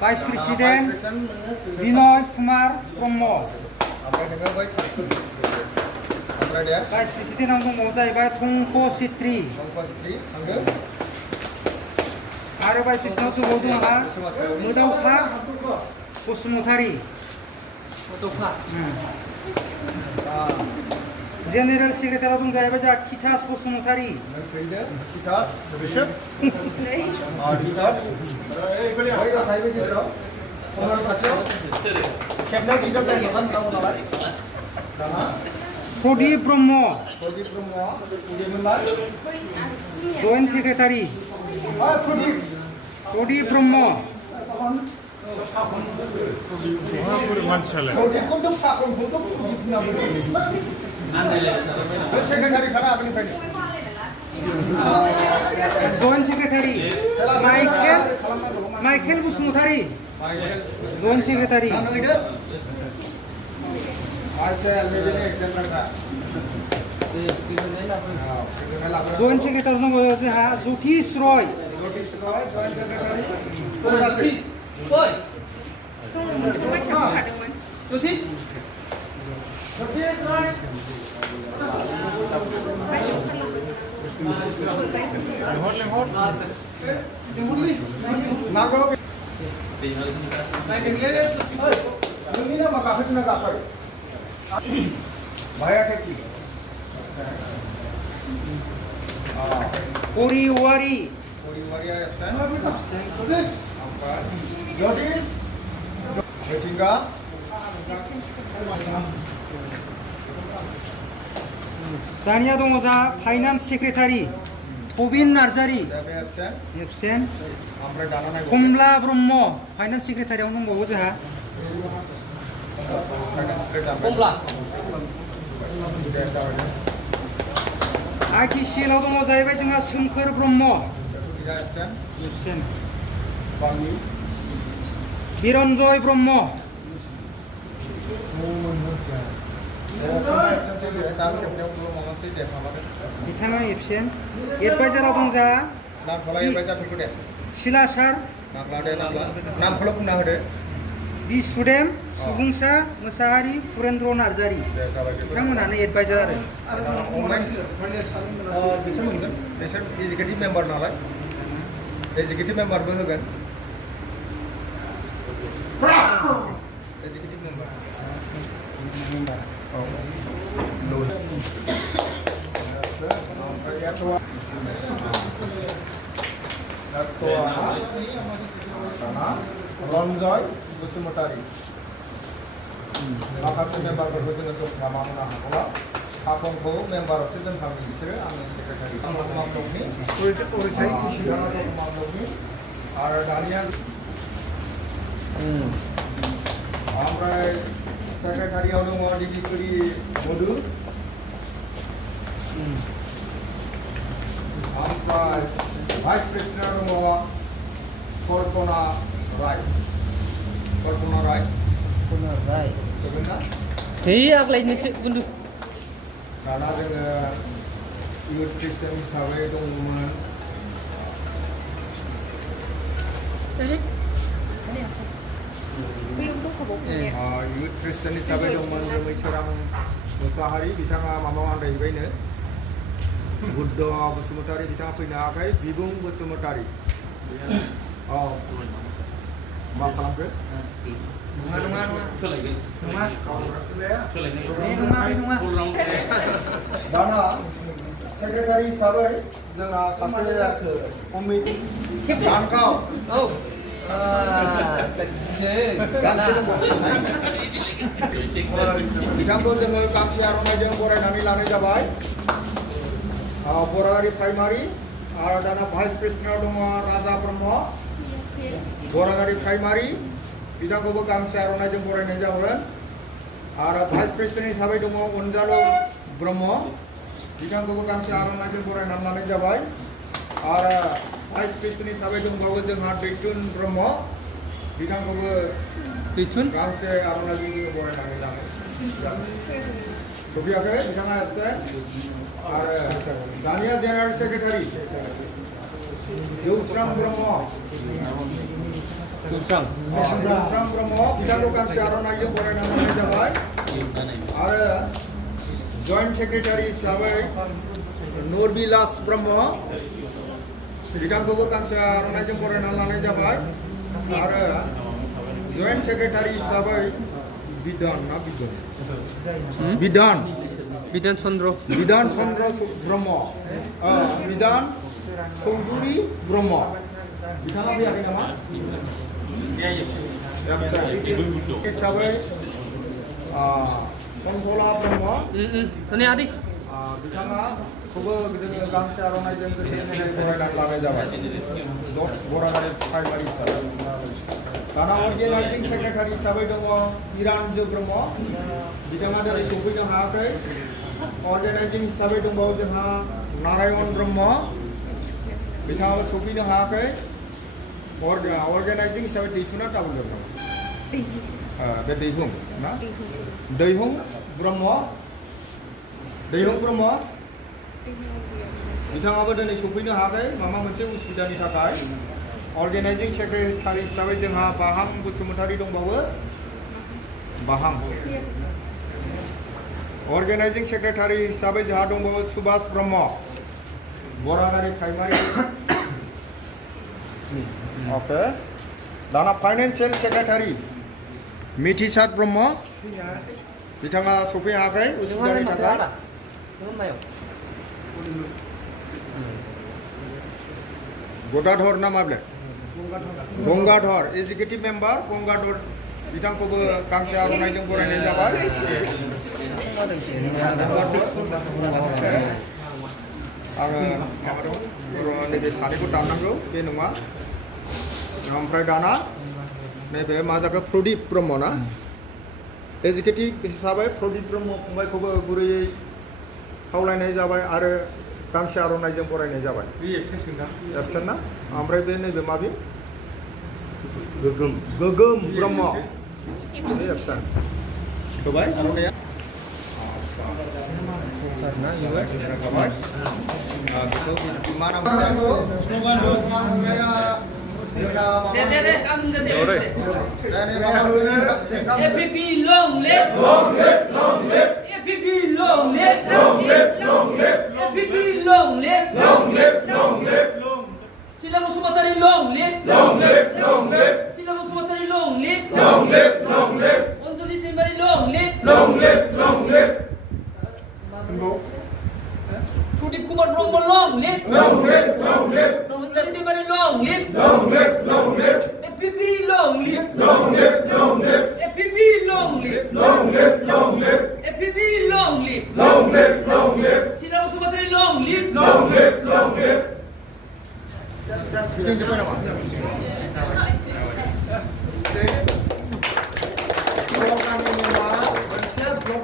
Vice President Binoy Kumar Brahmo. Vice President ang dong जाहैबाय Thongpo Sitri. आरो Vice President दङ जोंहा मोदावफा Basumatary. General Secretary दं जाहैबाय जोंहा Titas Basumatary. Titas, Bishop. Titas. Prodip Brahmo. Joint Secretary. Prodip Brahmo. Joint Secretary Michael Busmutari. Joint Secretary Joint Secretary dङ जोंहा Jyotish Roy. Puri Wari. दानिया दङ जा finance secretary Tobin Narzari. Absent. Komla Brahmo. Finance Secretary ang dong जोंहा. Komla. ITCL आव दङ जाहैबाय जोंहा सोमखोर ब्रह्म. Absent. बिरन्जय ब्रह्म. बिथाङा एबसेन्ट. एडभाइजाराव दं जा सिलासार बि सुदेम सुबुंसा मोसाहारि फुरेन्द्र नार्जारि बिथांमोनानो एडभाइजार आरो एजुकेटिभ मेम्बार नालाय एजुकेटिभ मेम्बारबो होगोन एजुकेटिभ मेम्बार रन्जय बसुमतारी माखासे मेम्बारफोरखौ जोङो माबा होनो हागौला हाफंखौ मेम्बारावसो दोनखाङो बिसोरो आंनि सेक्रेटारि ब्लकनि आरो दानिया ओमफ्राय सेक्रेटारियाव दङ दिगिसुरि मधु ओमफ्राय भाइस प्रेसिडेन्टआव दङ कल्पना राय आग्लायनोसो बुन्दु दाना जोङो इउथ प्रेसिडेन्ट हिसाबै दङमोन इउथ प्रेसिडेन्ट हिसाबै दंमोन रमेशरां मुसाहारि बिथाङा माबायाव आन्दायहैबायनो बुद्ध बसुमतारी बिथाङा फैनो हायाखै बिबुं बसुमतारी मा खालामखो नङा दाना सेक्रेटारि हिसाबै जोंहा सासे कमिटि दानखाव बिथांखौ जोङो गांसे आर'नाइजों बरायनानै लानाय जाबाय बरागारि प्राइमारि आरो दाना भाइस प्रेसिडेन्टआव दङ राजा ब्रह्म बरागारि प्राइमारि बिथांखौबो गांसे आर'नाइजों बरायनाय जागोन आरो भाइस प्रेसिडेन्ट हिसाबै दङ अनजालु ब्रह्म बिथांखौबो गांसे आर'नाइजों बरायनानै लानाय जाबाय आरो भाइस प्रेसिडेन्ट हिसाबै दंबावो जोंहा दैथुन ब्रह्म बिथांखौबो गांसे आर'नाइजों बरायनानै लानाय जाबाय सफैयाखै बिथाङा एसे आरो दानिया general secretary Jousrang Brahma Susang. Jousrang Brahma बिथांखौ गांसे आर'नाइजों बरायना होनाय जाबाय आरो जइन्ट सेक्रेटारि हिसाबै नूरबिलास ब्रह्म बिथांखौबो गांसे आर'नाइजों बरायना लानाय जाबाय आरो जइन्ट सेक्रेटारि हिसाबै बिधान ना बिधान Bidan Sondro. बिधान चन्द्र ब्रह्म बिधान चौधुरी ब्रह्म बिथाङा फैयाखै नामा हिसाबै सन्तला ब्रह्म Tani Adi. बिथाङा खौबो जोङो गांसे आर'नाइजों गोसो होनानै बरायना लानाय जाबाय बरागारि प्राइमारि हिसाबै दाना अर्गेनाइजिं सेक्रेटारि हिसाबै दङ इरानजो ब्रह्म बिथाङा दिनै सफैनो हायाखै अर्गेनाइजिं हिसाबै दंबावो जोंहा नारायण ब्रह्म बिथाङाबो सफैनो हायाखै अर्गेनाइजिं हिसाबै दैथुना डाबल दं बे दैहुं ना दैहुं ब्रह्म बिथाङाबो दिनै सफैनो हायाखै माबा मोनसे उसुबिदानि थाखाय अर्गेनाइजिं सेक्रेटारि हिसाबै जोंहा बाहां बसुमतारी दंबावो बाहां अर्गेनाइजिं सेक्रेटारि हिसाबै जोंहा दंबावो सुभाष ब्रह्म बरागारि प्राइमारि ओके दाना फाइनेन्सियेल सेक्रेटारि मिथिसार ब्रह्म बिथाङा सफैनो हायाखै उसुबिदानि थाखाय गंगाधर ना माब्ले गंगाधर एजुकेटिव मेम्बार गंगाधर बिथांखौबो गांसे आर'नाइजों बरायनाय जाबाय आङो नैबे सानैखौ दाननांगौ बे नङा ओमफ्राय दाना नैबे मा जाखो प्रदीप ब्रह्म ना एजुकेटिव हिसाबै प्रदीप ब्रह्म फंबायखौबो गुरैयै खावलायनाय जाबाय आरो गांसे आर'नाइजों बरायनाय जाबाय एबसेन्ट ना ओमफ्राय बे नैबे माबि गोगोम ब्रह्म बे एबसेन्ट होबाय आर'नाइया मा नाम FPP long live. FPP long live. FPP long live. Sila Basumatari long live. Sila Basumatari long live. Onjoli Timbari long live. Pudip Kumar Brahma long live. Onjoli Timbari long live. FPP long live. FPP long live. FPP long live. Sila Basumatari long live. Bikin cepat nama. Kalau kami memang siap blok.